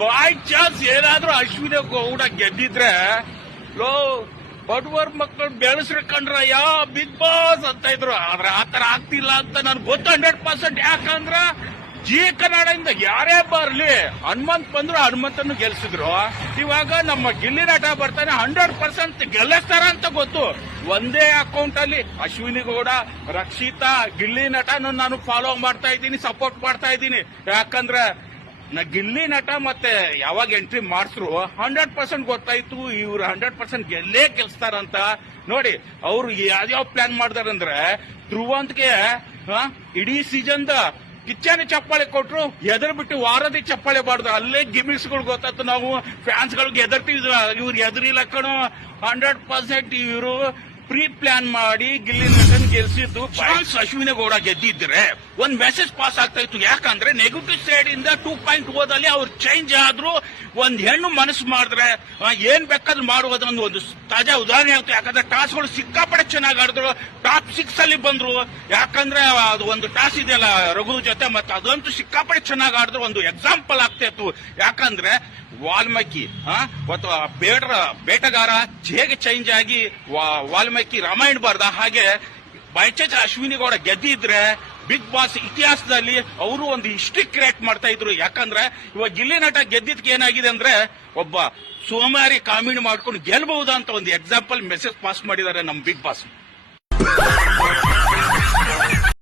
By chance ಏನಾದ್ರೂ Ashwini Gowda ಗೆದ್ದಿದ್ರೆ low ಬಡವರ್ ಮಕ್ಕಳು ಬೆಳೆಸ್ಕೊಂಡ್ರ ಬಿಗ್ ಬಾಸ್ ಅಂತ ಇದ್ರು. ಆದ್ರೆ ಆತರ ಆಗ್ತಿಲ್ಲ ಅಂತ ನನ್ಗೆ ಗೊತ್ತು 100%. ಯಾಕಂದ್ರ ಜಿ ಕನ್ನಡದಿಂದ ಯಾರೇ ಬರ್ಲಿ ಹನುಮಂತ್ ಬಂದ್ರು ಹನುಮಂತನ್ನು ಗೆಲ್ಸಿದ್ರು. ಇವಾಗ ನಮ್ಮ ಗಿಲ್ಲಿ ನಟ ಬರ್ತಾನೆ 100% ಗೆಲ್ಲಿಸ್ತಾರ ಅಂತ ಗೊತ್ತು. ಒಂದೇ ಅಕೌಂಟ್ ಅಲ್ಲಿ ಅಶ್ವಿನಿ ಗೌಡ, ರಕ್ಷಿತಾ, ಗಿಲ್ಲಿ ನಟನು ನಾನು ಫಾಲೋ ಮಾಡ್ತಾ ಇದ್ದೀನಿ, ಸಪೋರ್ಟ್ ಮಾಡ್ತಾ ಇದ್ದೀನಿ. ಯಾಕಂದ್ರೆ ಗಿಲ್ಲಿ ನಟ ಮತ್ತೆ ಯಾವಾಗ ಎಂಟ್ರಿ ಮಾಡಿಸ್ರು 100% ಗೊತ್ತಾಯ್ತು ಇವ್ರು 100% ಗೆಲ್ಲೇ ಗೆಲ್ಸ್ತಾರಂತ. ನೋಡಿ ಅವ್ರು ಯಾವ್ಯಾವ ಪ್ಲಾನ್ ಮಾಡ್ತಾರಂದ್ರೆ ಧ್ರುವಂತ್ಗೆ ಇಡೀ ಸೀಸನ್ ಕಿಚ್ಚನೆ ಚಪ್ಪಾಳೆ ಕೊಟ್ರು, ಎದರ್ ಬಿಟ್ಟು ವಾರದಿ ಚಪ್ಪಾಳೆ ಬಾರ್ದು. ಅಲ್ಲೇ ಗಿಮಿಕ್ಸ್ಗಳು ಗೊತ್ತಾಯ್ತು. ನಾವು ಫ್ಯಾನ್ಸ್ ಗಳಿಗೆ ಎದರ್ತಿದ್ವಿ, ಇವ್ರು ಎದುರಿಲ್ಲ ಕಣು. 100% ಇವರು ಪ್ರೀ ಪ್ಲಾನ್ ಮಾಡಿ ಗಿಲ್ಲಿ ನಟನ್ ಗೆಲ್ಸಿದ್ದು. ಚಾನ್ಸ್ ಅಶ್ವಿನಿ ಗೌಡ ಗೆದ್ದಿದ್ರೆ ಒಂದ್ ಮೆಸೇಜ್ ಪಾಸ್ ಆಗ್ತಾ ಇತ್ತು. ಯಾಕಂದ್ರೆ ನೆಗೆಟಿವ್ ಸೈಡ್ ಇಂದ 2.0 ದಲ್ಲಿ ಅವ್ರು ಚೇಂಜ್ ಆದ್ರು. ಒಂದ್ ಹೆಣ್ಣು ಮನಸ್ಸು ಮಾಡಿದ್ರೆ ಏನ್ ಬೇಕಾದ್ರೂ ಮಾಡುವುದೊಂದು ಒಂದು ತಾಜಾ ಉದಾಹರಣೆ ಆಗ್ತದೆ. ಯಾಕಂದ್ರೆ ಟಾಸ್ಗಳು ಸಿಕ್ಕಾಪಡೆ ಚೆನ್ನಾಗಿ ಆಡಿದ್ರು, ಟಾಪ್ 6 ಅಲ್ಲಿ ಬಂದ್ರು. ಯಾಕಂದ್ರೆ ಅದು ಒಂದು ಟಾಸ್ ಇದೆಯಲ್ಲ ರಘು ಜೊತೆ, ಮತ್ತೆ ಅದಂತೂ ಸಿಕ್ಕಾಪಡೆ ಚೆನ್ನಾಗಿ ಆಡಿದ್ರು, ಒಂದು ಎಕ್ಸಾಂಪಲ್ ಆಗ್ತಾ ಇತ್ತು. ಯಾಕಂದ್ರೆ ವಾಲ್ಮೀಕಿ ಬೇಟಗಾರ ಹೇಗೆ ಚೇಂಜ್ ಆಗಿ ವಾಲ್ಮೀಕಿ ರಾಮಾಯಣ ಬರ್ದ ಹಾಗೆ ಬೈಚಾನ್ಸ್ ಅಶ್ವಿನಿ ಗೌಡ ಗೆದ್ದಿದ್ರೆ ಬಿಗ್ ಬಾಸ್ ಇತಿಹಾಸದಲ್ಲಿ ಅವರು ಒಂದು ಹಿಸ್ಟ್ರಿ ಕ್ರಿಯೇಟ್ ಮಾಡ್ತಾ ಇದ್ರು. ಯಾಕಂದ್ರೆ ಇವಾಗ ಗಿಲ್ಲಿ ನಟ ಗೆದ್ದಿದ್ಕೆ ಏನಾಗಿದೆ ಅಂದ್ರೆ ಒಬ್ಬ ಸೋಮಾರಿ ಕಾಮಿಡಿ ಮಾಡ್ಕೊಂಡು ಗೆಲ್ಬಹುದಾ ಅಂತ ಒಂದು ಎಕ್ಸಾಂಪಲ್ ಮೆಸೇಜ್ ಪಾಸ್ ಮಾಡಿದ್ದಾರೆ ನಮ್ ಬಿಗ್ ಬಾಸ್.